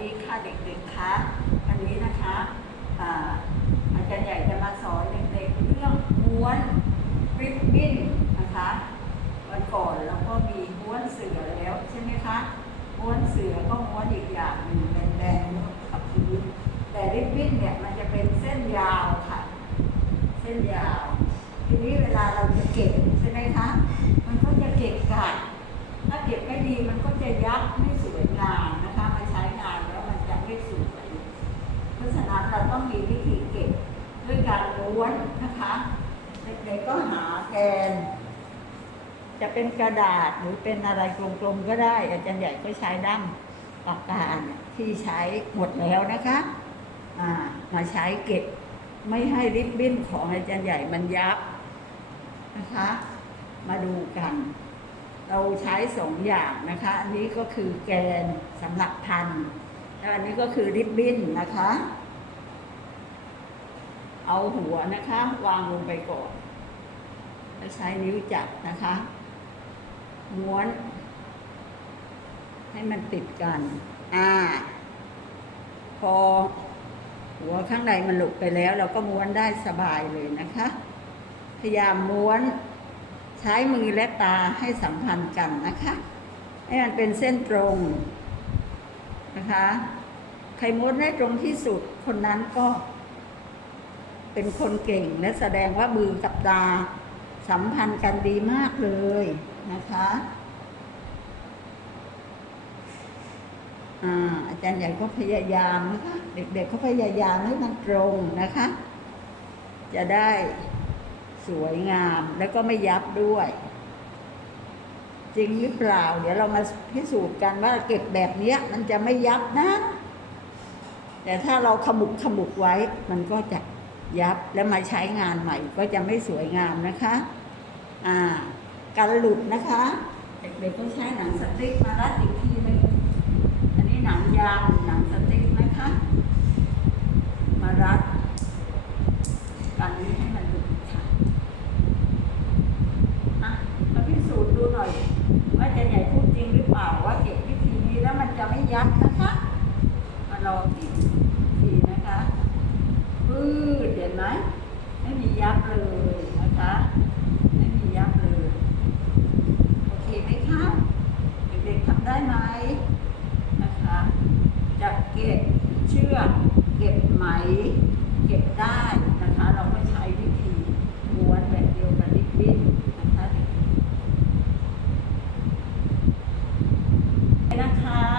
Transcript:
ดีค่ะเด็กๆคะวันนี้นะคะอาจารย์ใหญ่จะมาสอนเด็กๆเรื่องม้วนริบบิ้นนะคะวันก่อนเราก็มีม้วนเสือแล้วใช่ไหมคะม้วนเสือก็ม้วนอีกอย่างหนึ่งแบนๆม้วนกับพื้นแต่ริบบิ้นเนี่ยมันจะเป็นเส้นยาวค่ะ เส้นยาว ทีนี้เวลาเราจะเก็บใช่ไหมคะมันก็จะเก็บกัดถ้าเก็บไม่ดีมันก็จะยับไม่สวยงามนะคะ มาใช้งานแล้วมันจะไม่สวย เพราะฉะนั้นเราต้องมีวิธีเก็บด้วย วนนะคะ เด็กๆก็หาแกน จะเป็นกระดาษหรือเป็นอะไรกลมๆก็ได้ อาจารย์ใหญ่ก็ใช้ด้ามปากกาเนี่ยที่ใช้หมดแล้วนะคะามาใช้เก็บไม่ให้ริบบิ้นของอาจารย์ใหญ่มันยับนะคะ มาดูกัน เราใช้สองอย่างนะคะ อันนี้ก็คือแกนสำหรับพัน แล้วอันนี้ก็คือริบบิ้นนะคะ เอาหัวนะคะ วางลงไปก่อนแล้วใช้นิ้วจับนะคะ ม้วน ให้มันติดกัน อ่า พอหัวข้างในมันหลุดไปแล้ว เราก็ม้วนได้สบายเลยนะคะ พยายามม้วน ใช้มือและตาให้สัมพันธ์กันนะคะ ให้มันเป็นเส้นตรงนะคะ ใครม้วนได้ตรงที่สุดคนนั้นก็ เป็นคนเก่งและแสดงว่ามือกับตาสัมพันธ์กันดีมากเลยนะคะอาจารย์ใหญ่ก็พยายามนะคะ เด็กๆเขาพยายามให้มันตรงนะคะ จะได้สวยงามแล้วก็ไม่ยับด้วย จริงหรือเปล่า เดี๋ยวเรามาพิสูจน์กันว่าเก็บแบบนี้มันจะไม่ยับนะ แต่ถ้าเราขมุกขมุกไว้มันก็จะ ยับแล้วมาใช้งานใหม่ก็จะไม่สวยงามนะคะอ่าการหลุดนะคะ เด็กๆก็ใช้หนังสติ๊กมารัดอีกทีหนึ่งอันนี้หนังยางหนังสติ๊กนะคะ มารัดกันนี้ให้มันหลุดค่ะอะมาพิสูจน์ดูหน่อย ว่าจะใหญ่พูดจริงหรือเปล่าว่าเก็บวิธีนี้แล้วมันจะไม่ยับนะคะ มาลองอีกทีนะคะ ปื้ดเห็นไหมไม่มียับเลยนะคะ ไม่มียับเลย โอเคไหมคะเด็กๆทำได้ไหมนะคะจะเก็บเชือกเก็บไหม เก็บได้นะคะ เราก็ใช้วิธีม้วนแบบเดียวกันนิดนิดนะคะนะคะ